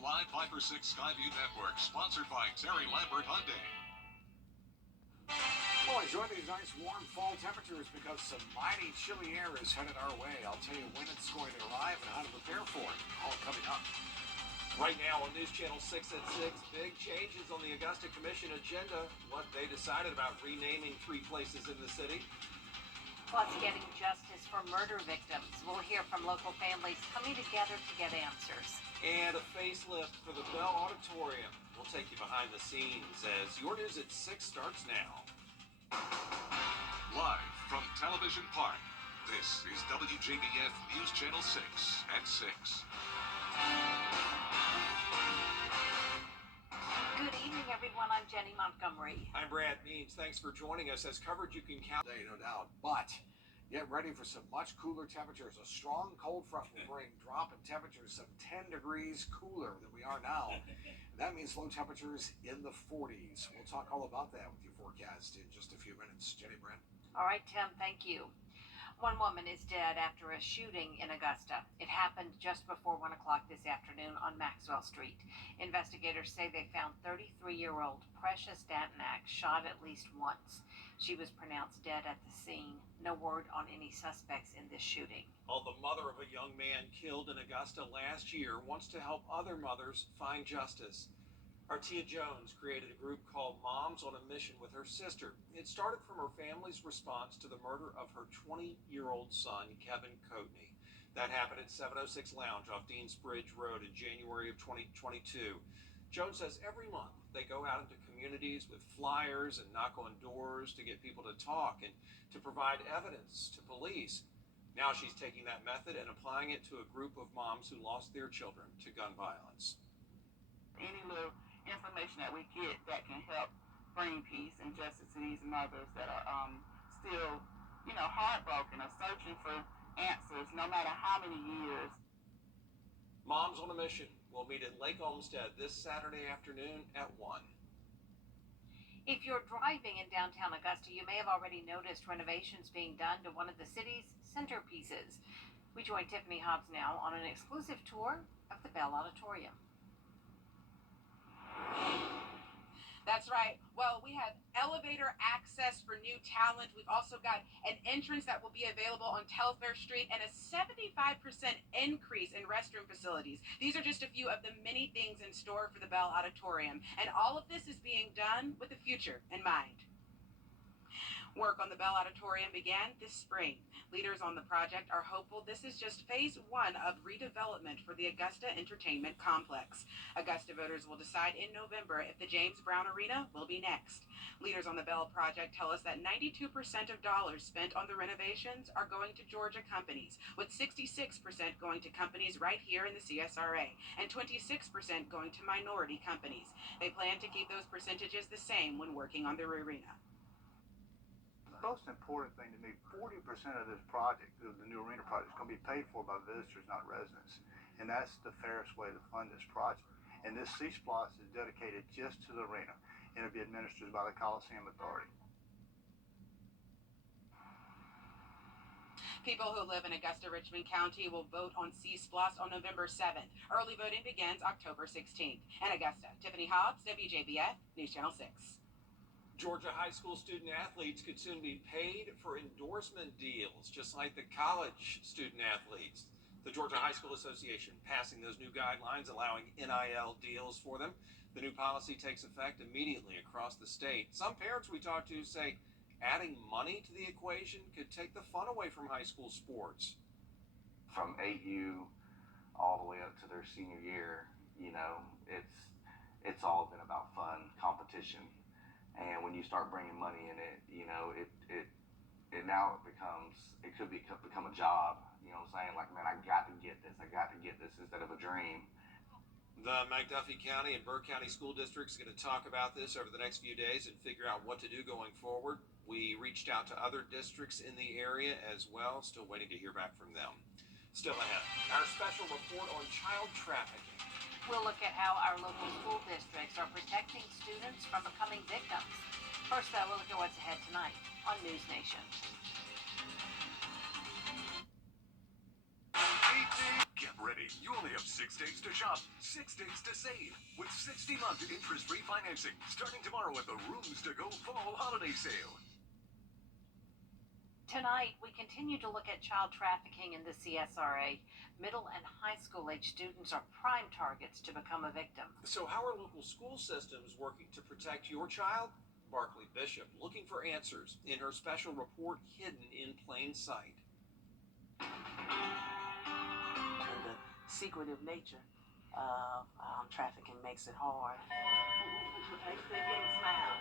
live 5 for 6 Skyview Network, sponsored by Terry Lambert Hyundai. Well, enjoy these nice warm fall temperatures because some mighty chilly air is headed our way. I'll tell you when it's going to arrive and how to prepare for it. All coming up. Right now on News Channel 6 at 6, big changes on the Augusta Commission agenda, what they decided about renaming 3 places in the city. Plus, getting justice for murder victims. We'll hear from local families coming together to get answers. And a facelift for the Bell Auditorium. We'll take you behind the scenes as Your News at 6 starts now. Live from Television Park, this is WJBF News Channel 6 at 6. Good evening, everyone. I'm Jenny Montgomery. I'm Brad Means. Thanks for joining us as coverage you can count. No doubt. But get ready for some much cooler temperatures. A strong cold front will bring drop in temperatures some 10 degrees cooler than we are now. That means low temperatures in the 40s. We'll talk all about that with your forecast in just a few minutes. Jenny, Brent. All right, Tim, thank you. One woman is dead after a shooting in Augusta. It happened just before 1 o'clock this afternoon on Maxwell Street. Investigators say they found 33-year-old Precious Datanak shot at least once. She was pronounced dead at the scene. No word on any suspects in this shooting. Well, the mother of a young man killed in Augusta last year wants to help other mothers find justice. Artia Jones created a group called Moms on a Mission with her sister. It started from her family's response to the murder of her 20-year-old son, Kevin Coatney. That happened at 706 Lounge off Deansbridge Road in January of 2022. Jones says every month they go out into communities with flyers and knock on doors to get people to talk and to provide evidence to police. Now she's taking that method and applying it to a group of moms who lost their children to gun violence. Any little information that we get that can help bring peace and justice to these mothers that are still, heartbroken or searching for answers no matter how many years. Moms on a Mission will meet at Lake Olmsted this Saturday afternoon at 1. If you're driving in downtown Augusta, you may have already noticed renovations being done to one of the city's centerpieces. We join Tiffany Hobbs now on an exclusive tour of the Bell Auditorium. That's right. Well, we have elevator access for new talent. We've also got an entrance that will be available on Telfair Street and a 75% increase in restroom facilities. These are just a few of the many things in store for the Bell Auditorium. And all of this is being done with the future in mind. Work on the Bell Auditorium began this spring. Leaders on the project are hopeful this is just phase 1 of redevelopment for the Augusta Entertainment Complex. Augusta voters will decide in November if the James Brown Arena will be next. Leaders on the Bell project tell us that 92% of dollars spent on the renovations are going to Georgia companies, with 66% going to companies right here in the CSRA and 26% going to minority companies. They plan to keep those percentages the same when working on the arena. The most important thing to me, 40% of this project, the new arena project, is going to be paid for by visitors, not residents. And that's the fairest way to fund this project. And this C-SPLOS is dedicated just to the arena, and it'll be administered by the Coliseum Authority. People who live in Augusta, Richmond County will vote on C-SPLOS on November 7th. Early voting begins October 16th. In Augusta, Tiffany Hobbs, WJBF, News Channel 6. Georgia high school student athletes could soon be paid for endorsement deals, just like the college student athletes. The Georgia High School Association passing those new guidelines allowing NIL deals for them. The new policy takes effect immediately across the state. Some parents we talked to say adding money to the equation could take the fun away from high school sports. From 8U all the way up to their senior year, it's all been about fun, competition. And when you start bringing money in it, it could become a job. You know what I'm saying? Like, man, I got to get this instead of a dream. The McDuffie County and Burke County School Districts are going to talk about this over the next few days and figure out what to do going forward. We reached out to other districts in the area as well, still waiting to hear back from them. Still ahead, our special report on child trafficking. We'll look at how our local school districts are protecting students from becoming victims. First, though, we'll look at what's ahead tonight on News Nation. Get ready You only have 6 days to shop, 6 days to save, with 60-month interest-free financing starting tomorrow at the Rooms to Go Fall Holiday Sale. Tonight, we continue to look at child trafficking in the CSRA. Middle and high school age students are prime targets to become a victim. So how are local school systems working to protect your child? Barclay Bishop looking for answers in her special report, Hidden in Plain Sight. And the secretive nature of trafficking makes it hard. Makes the game smile.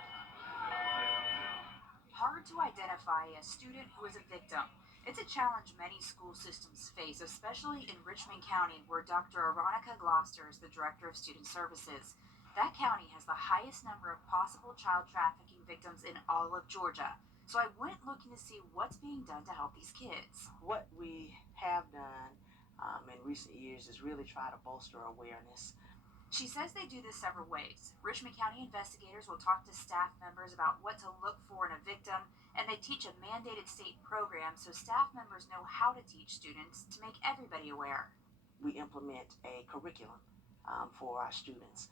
Hard to identify a student who is a victim. It's a challenge many school systems face, especially in Richmond County, where Dr. Aronica Gloucester is the Director of Student Services. That county has the highest number of possible child trafficking victims in all of Georgia. So I went looking to see what's being done to help these kids. What we have done in recent years is really try to bolster awareness. She says they do this several ways. Richmond County investigators will talk to staff members about what to look for in a victim, and they teach a mandated state program so staff members know how to teach students to make everybody aware. We implement a curriculum for our students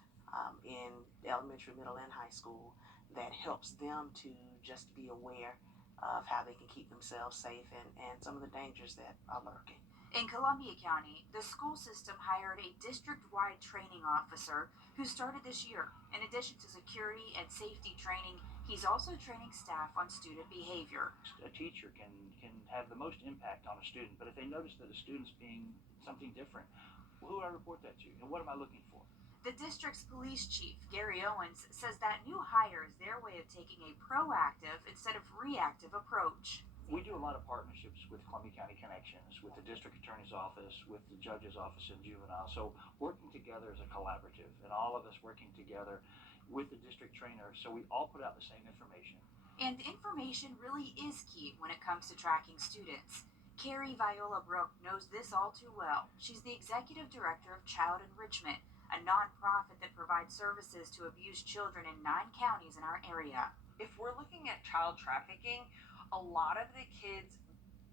in elementary, middle, and high school that helps them to just be aware of how they can keep themselves safe and some of the dangers that are lurking. In Columbia County, the school system hired a district-wide training officer who started this year. In addition to security and safety training, he's also training staff on student behavior. A teacher can have the most impact on a student, but if they notice that a student's being something different, who do I report that to, and what am I looking for? The district's police chief, Gary Owens, says that new hire is their way of taking a proactive instead of reactive approach. We do a lot of partnerships with Columbia County Connections, with the district attorney's office, with the judge's office in juvenile. So working together as a collaborative, and all of us working together with the district trainer, so we all put out the same information. And information really is key when it comes to tracking students. Carrie Viola Brooke knows this all too well. She's the executive director of Child Enrichment, a nonprofit that provides services to abused children in 9 counties in our area. If we're looking at child trafficking, a lot of the kids,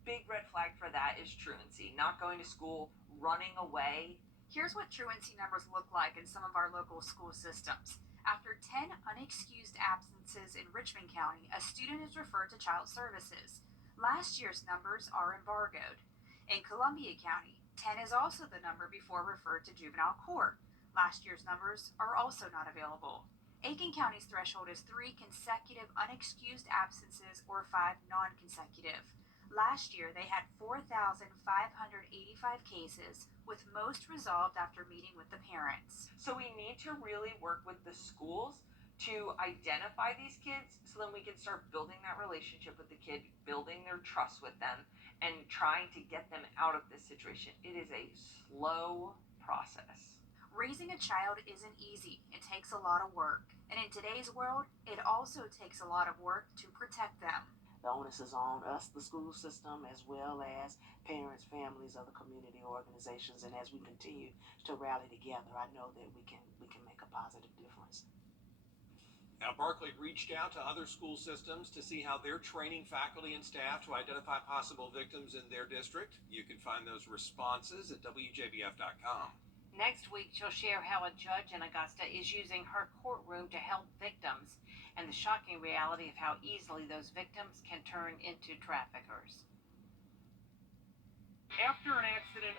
big red flag for that is truancy, not going to school, running away. Here's what truancy numbers look like in some of our local school systems. After 10 unexcused absences in Richmond County, a student is referred to Child Services. Last year's numbers are embargoed. In Columbia County, 10 is also the number before referred to juvenile court. Last year's numbers are also not available. Aiken County's threshold is 3 consecutive unexcused absences or 5 non-consecutive. Last year, they had 4,585 cases, with most resolved after meeting with the parents. So we need to really work with the schools to identify these kids so then we can start building that relationship with the kid, building their trust with them, and trying to get them out of this situation. It is a slow process. Raising a child isn't easy. It takes a lot of work. And in today's world, it also takes a lot of work to protect them. The onus is on us, the school system, as well as parents, families, other community organizations, and as we continue to rally together, I know that we can make a positive difference. Now, Barclay reached out to other school systems to see how they're training faculty and staff to identify possible victims in their district. You can find those responses at WJBF.com. Next week, she'll share how a judge in Augusta is using her courtroom to help victims and the shocking reality of how easily those victims can turn into traffickers. After an accident,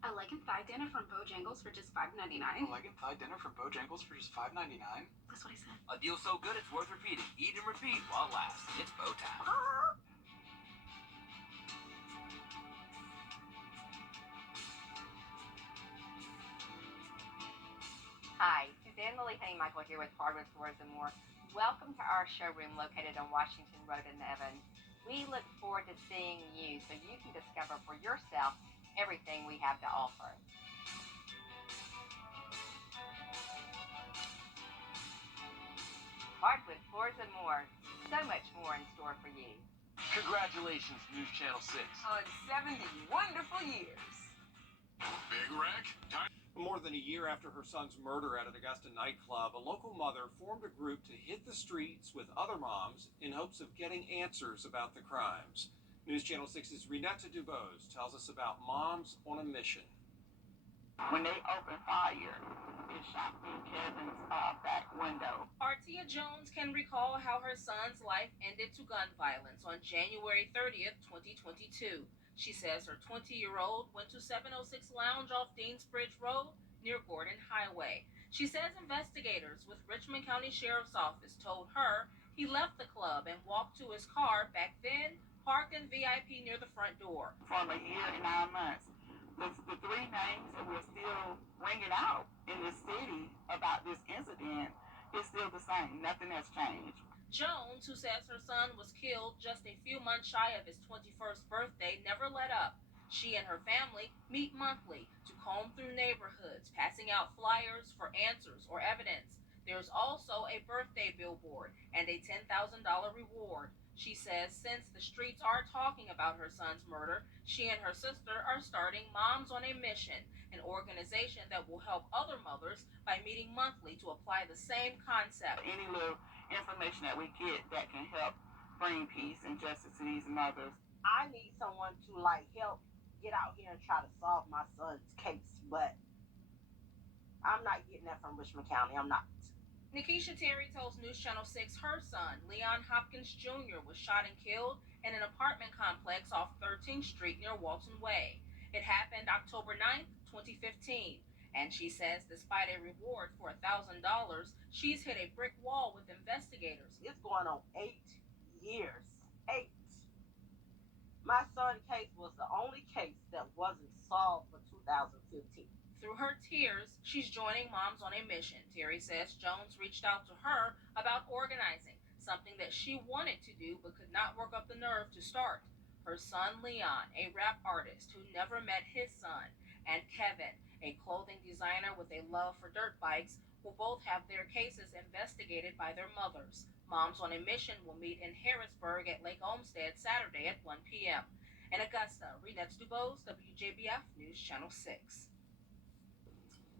A leg and thigh dinner from Bojangles for just $5.99. A leg and thigh dinner from Bojangles for just $5.99. That's what I said. A deal so good it's worth repeating. Eat and repeat while it lasts. It's Bo time. Hi, Suzanne Lily Michael here with Hardwood Floors and More. Welcome to our showroom located on Washington Road in Evans. We look forward to seeing you so you can discover for yourself everything we have to offer. Hardwood Floors and More. So much more in store for you. Congratulations, News Channel 6. On 70 wonderful years. Big wreck? More than a year after her son's murder at an Augusta nightclub, a local mother formed a group to hit the streets with other moms in hopes of getting answers about the crimes. News Channel 6's Renetta Dubose tells us about Moms on a Mission. When they opened fire, it shot through Kevin's back window. Artia Jones can recall how her son's life ended to gun violence on January 30th, 2022. She says her 20-year-old went to 706 Lounge off Deansbridge Road near Gordon Highway. She says investigators with Richmond County Sheriff's Office told her he left the club and walked to his car, back then parked in VIP near the front door. From a year and 9 months. The three names that we're still ringing out in this city about this incident is still the same. Nothing has changed. Jones, who says her son was killed just a few months shy of his 21st birthday, never let up. She and her family meet monthly to comb through neighborhoods, passing out flyers for answers or evidence. There's also a birthday billboard and a $10,000 reward. She says since the streets are talking about her son's murder, she and her sister are starting Moms on a Mission, an organization that will help other mothers by meeting monthly to apply the same concept. Any little information that we get that can help bring peace and justice to these mothers. I need someone to help get out here and try to solve my son's case, but I'm not getting that from Richmond County. I'm not. Nikisha Terry tells News Channel 6 her son, Leon Hopkins Jr., was shot and killed in an apartment complex off 13th Street near Walton Way. It happened October 9th, 2015. And she says despite a reward for $1,000, she's hit a brick wall with investigators. It's going on 8 years. 8. My son's case was the only case that wasn't solved for 2015. Through her tears, she's joining Moms on a Mission. Terry says Jones reached out to her about organizing, something that she wanted to do but could not work up the nerve to start. Her son, Leon, a rap artist who never met his son, and Kevin, a clothing designer with a love for dirt bikes, will both have their cases investigated by their mothers. Moms on a Mission will meet in Harrisburg at Lake Olmsted Saturday at 1 p.m. In Augusta, Renetta Dubose, WJBF News Channel 6.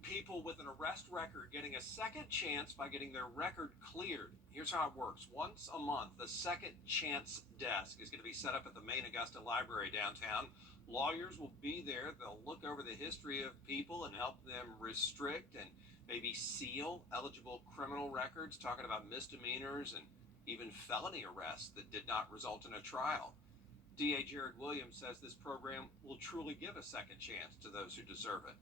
People with an arrest record getting a second chance by getting their record cleared. Here's how it works. Once a month, the Second Chance Desk is going to be set up at the main Augusta Library downtown. Lawyers will be there. They'll look over the history of people and help them restrict and maybe seal eligible criminal records, talking about misdemeanors and even felony arrests that did not result in a trial. DA Jared Williams says this program will truly give a second chance to those who deserve it.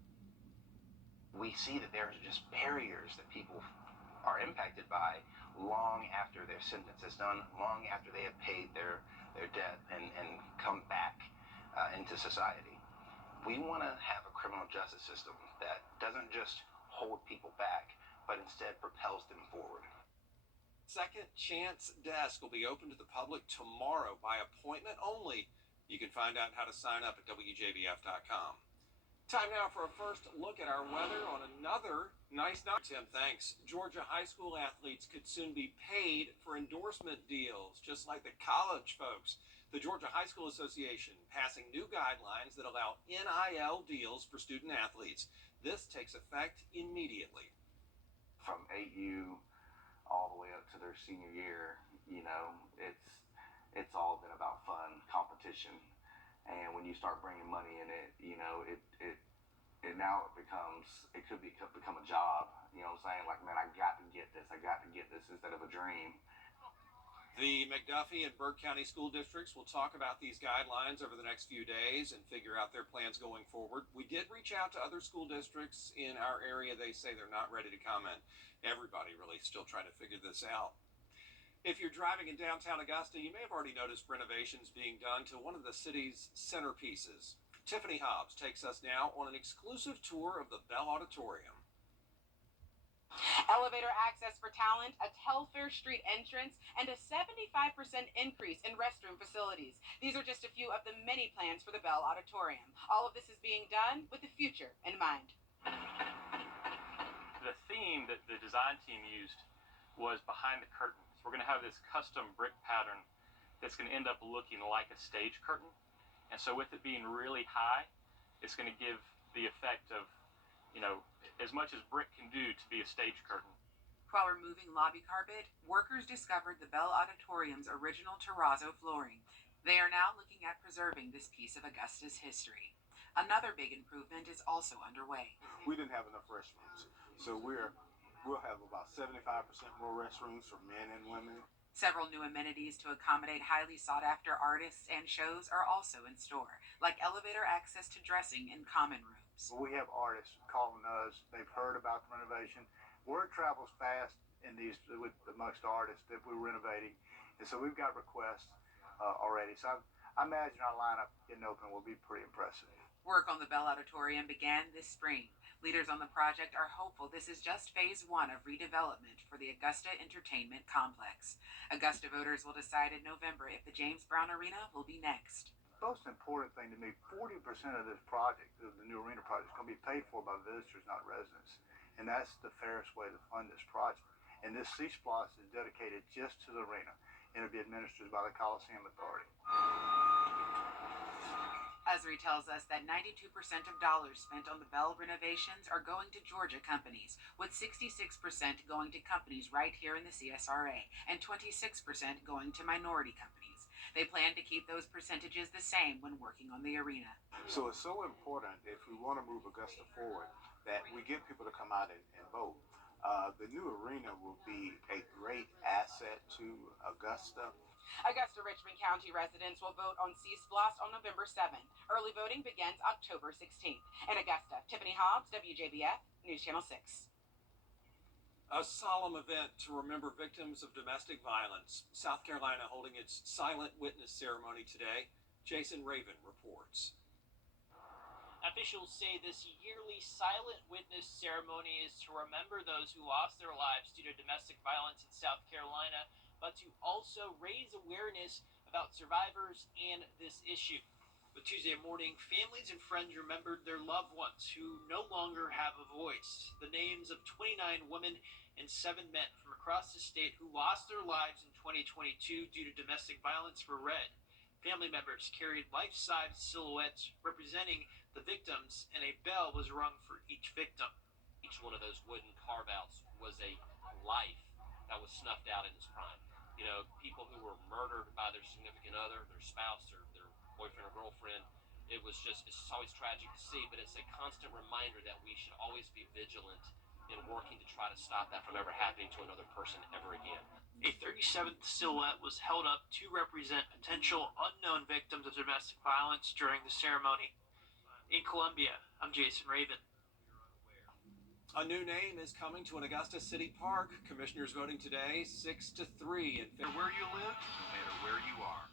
We see that there are just barriers that people are impacted by long after their sentence is done, long after they have paid their debt and come back into society. We want to have a criminal justice system that doesn't just hold people back, but instead propels them forward. Second Chance Desk will be open to the public tomorrow by appointment only. You can find out how to sign up at WJBF.com. Time now for a first look at our weather on another nice night. Tim, thanks. Georgia high school athletes could soon be paid for endorsement deals, just like the college folks. The Georgia High School Association passing new guidelines that allow NIL deals for student athletes. This takes effect immediately. From 8U all the way up to their senior year, it's all been about fun, competition. And when you start bringing money in it, it could become a job. You know what I'm saying? Like, man, I got to get this instead of a dream. The McDuffie and Burke County school districts will talk about these guidelines over the next few days and figure out their plans going forward. We did reach out to other school districts in our area. They say they're not ready to comment. Everybody really still trying to figure this out. If you're driving in downtown Augusta, you may have already noticed renovations being done to one of the city's centerpieces. Tiffany Hobbs takes us now on an exclusive tour of the Bell Auditorium. Elevator access for talent, a Telfair Street entrance, and a 75% increase in restroom facilities. These are just a few of the many plans for the Bell Auditorium. All of this is being done with the future in mind. The theme that the design team used was behind the curtain. We're going to have this custom brick pattern that's going to end up looking like a stage curtain. And so with it being really high, it's going to give the effect of, as much as brick can do to be a stage curtain. While removing lobby carpet, workers discovered the Bell Auditorium's original terrazzo flooring. They are now looking at preserving this piece of Augusta's history. Another big improvement is also underway. We didn't have enough restrooms, so we'll have about 75% more restrooms for men and women. Several new amenities to accommodate highly sought after artists and shows are also in store, like elevator access to dressing and common rooms. We have artists calling us. They've heard about the renovation. Word travels fast amongst artists that we're renovating, and so we've got requests already. So I imagine our lineup getting open will be pretty impressive. Work on the Bell Auditorium began this spring. Leaders on the project are hopeful this is just phase one of redevelopment for the Augusta Entertainment Complex. Augusta voters will decide in November if the James Brown Arena will be next. The most important thing to me, 40% of this project, of the new arena project, is going to be paid for by visitors, not residents. And that's the fairest way to fund this project. And this C-SPLOS is dedicated just to the arena, and it'll be administered by the Coliseum Authority. Esri tells us that 92% of dollars spent on the Bell renovations are going to Georgia companies, with 66% going to companies right here in the CSRA and 26% going to minority companies. They plan to keep those percentages the same when working on the arena. So it's so important, if we want to move Augusta forward, that we get people to come out and vote. The new arena will be a great asset to Augusta. Augusta Richmond County residents will vote on C-SPLOS on November 7th. Early voting begins October 16th. In Augusta, Tiffany Hobbs, WJBF, News Channel 6. A solemn event to remember victims of domestic violence. South Carolina holding its silent witness ceremony today. Jason Raven reports. Officials say this yearly silent witness ceremony is to remember those who lost their lives due to domestic violence in South Carolina, but to also raise awareness about survivors and this issue. But Tuesday morning, families and friends remembered their loved ones who no longer have a voice. The names of 29 women and 7 men from across the state who lost their lives in 2022 due to domestic violence were read. Family members carried life-size silhouettes representing the victims, and a bell was rung for each victim. Each one of those wooden carve-outs was a life that was snuffed out in its prime. You know, people who were murdered by their significant other, their spouse, or their boyfriend or girlfriend. It's always tragic to see, but it's a constant reminder that we should always be vigilant in working to try to stop that from ever happening to another person ever again. A 37th silhouette was held up to represent potential unknown victims of domestic violence during the ceremony. In Columbia, I'm Jason Raven. A new name is coming to an Augusta City Park. Commissioners voting today, 6-3 in favor. Where you live, no matter where you are.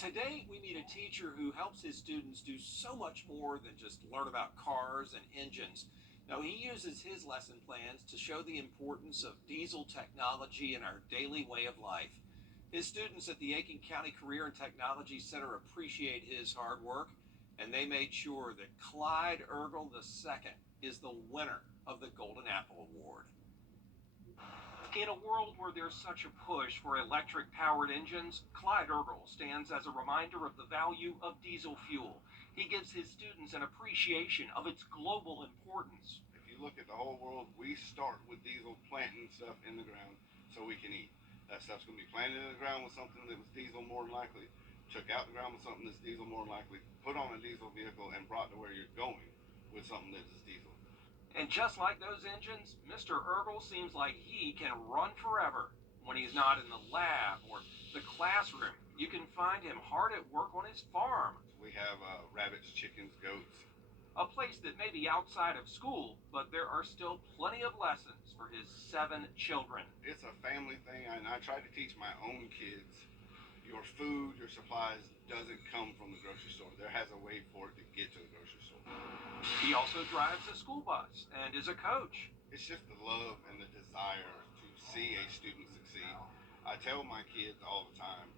Today, we meet a teacher who helps his students do so much more than just learn about cars and engines. Now, he uses his lesson plans to show the importance of diesel technology in our daily way of life. His students at the Aiken County Career and Technology Center appreciate his hard work, and they made sure that Clyde Ergel II is the winner of the Golden Apple Award. In a world where there's such a push for electric-powered engines, Clyde Ergel stands as a reminder of the value of diesel fuel. He gives his students an appreciation of its global importance. If you look at the whole world, we start with diesel, planting stuff in the ground so we can eat. That stuff's going to be planted in the ground with something that was diesel more than likely, took out the ground with something that's diesel more than likely, put on a diesel vehicle, and brought to where you're going with something that is diesel. And just like those engines, Mr. Ergel seems like he can run forever when he's not in the lab or the classroom. You can find him hard at work on his farm. We have rabbits, chickens, goats. A place that may be outside of school, but there are still plenty of lessons for his 7 children. It's a family thing, and I try to teach my own kids. Your food, your supplies doesn't come from the grocery store. There has a way for it to get to the grocery store. He also drives a school bus and is a coach. It's just the love and the desire to see a student succeed. I tell my kids all the time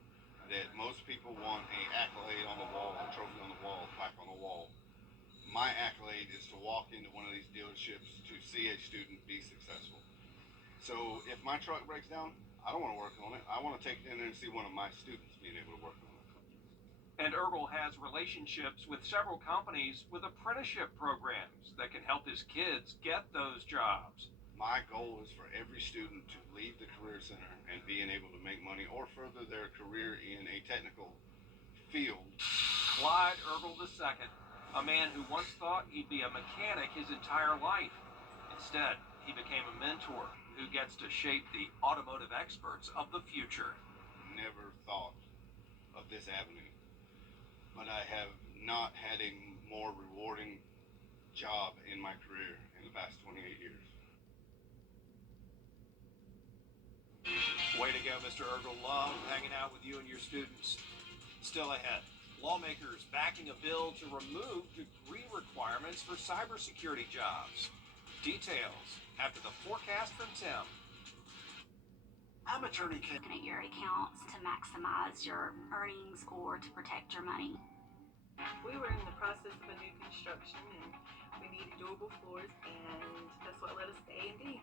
that most people want an accolade on the wall, a trophy on the wall, a plaque on the wall. My accolade is to walk into one of these dealerships to see a student be successful. So if my truck breaks down, I don't want to work on it. I want to take it in there and see one of my students being able to work on it. And Ergel has relationships with several companies with apprenticeship programs that can help his kids get those jobs. My goal is for every student to leave the Career Center and being able to make money or further their career in a technical field. Clyde Ergel II, a man who once thought he'd be a mechanic his entire life. Instead, he became a mentor who gets to shape the automotive experts of the future. Never thought of this avenue, but I have not had a more rewarding job in my career in the past 28 years. Way to go, Mr. Ergel. Love hanging out with you and your students. Still ahead, lawmakers backing a bill to remove degree requirements for cybersecurity jobs. Details after the forecast from Tim. I'm attorney Ken. Looking at your accounts to maximize your earnings or to protect your money. We were in the process of a new construction and we needed durable floors, and that's what led us to A&D.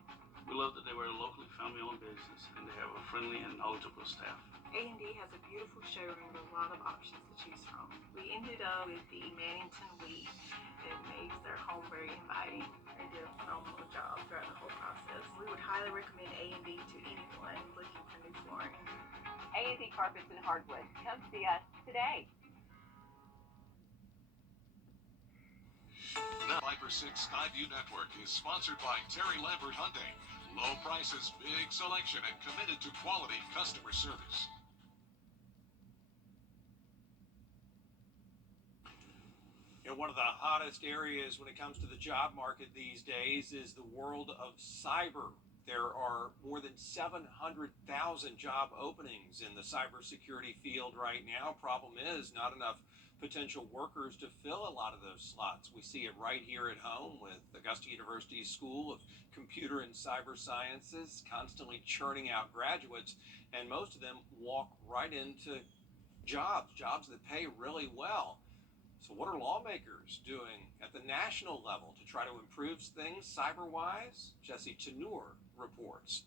We love that they were a locally family-owned business and they have a friendly and knowledgeable staff. A&D has a beautiful showroom with a lot of options to choose from. We ended up with the Mannington Wheat. It makes their home very inviting. They did a phenomenal job throughout the whole process. We would highly recommend A&D to anyone looking for new flooring. A&D Carpets and Hardwood. Come see us today. The Viper 6 Skyview Network is sponsored by Terry Lambert Hyundai. Low prices, big selection, and committed to quality customer service. You know, one of the hottest areas when it comes to the job market these days is the world of cyber. There are more than 700,000 job openings in the cybersecurity field right now. Problem is, not enough potential workers to fill a lot of those slots. We see it right here at home with Augusta University's School of Computer and Cyber Sciences constantly churning out graduates, and most of them walk right into jobs that pay really well. So what are lawmakers doing at the national level to try to improve things cyber-wise? Jesse Tenor reports.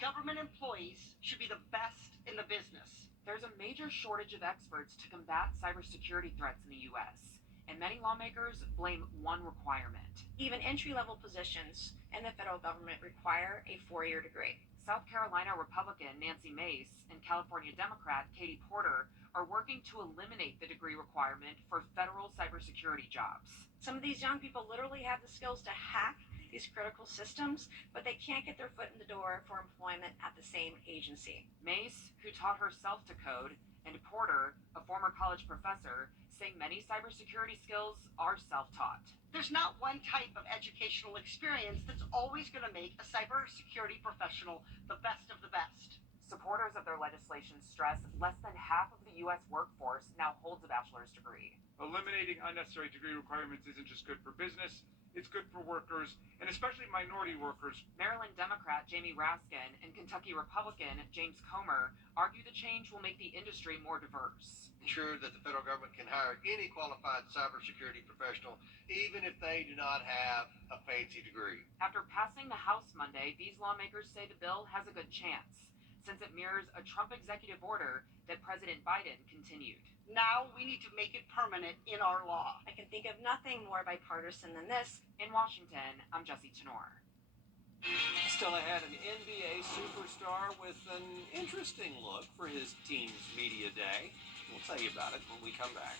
Government employees should be the best in the business. There's a major shortage of experts to combat cybersecurity threats in the U.S., and many lawmakers blame one requirement. Even entry-level positions in the federal government require a 4-year degree. South Carolina Republican Nancy Mace and California Democrat Katie Porter are working to eliminate the degree requirement for federal cybersecurity jobs. Some of these young people literally have the skills to hack these critical systems, but they can't get their foot in the door for employment at the same agency. Mace, who taught herself to code, and Porter, a former college professor, say many cybersecurity skills are self-taught. There's not one type of educational experience that's always going to make a cybersecurity professional the best of the best. Supporters of their legislation stress less than half of the U.S. workforce now holds a bachelor's degree. Eliminating unnecessary degree requirements isn't just good for business, it's good for workers, and especially minority workers. Maryland Democrat Jamie Raskin and Kentucky Republican James Comer argue the change will make the industry more diverse. Ensure that the federal government can hire any qualified cybersecurity professional, even if they do not have a fancy degree. After passing the House Monday, these lawmakers say the bill has a good chance, since it mirrors a Trump executive order that President Biden continued. Now we need to make it permanent in our law. I can think of nothing more bipartisan than this. In Washington, I'm Jesse Tenor. Still ahead, an NBA superstar with an interesting look for his team's media day. We'll tell you about it when we come back.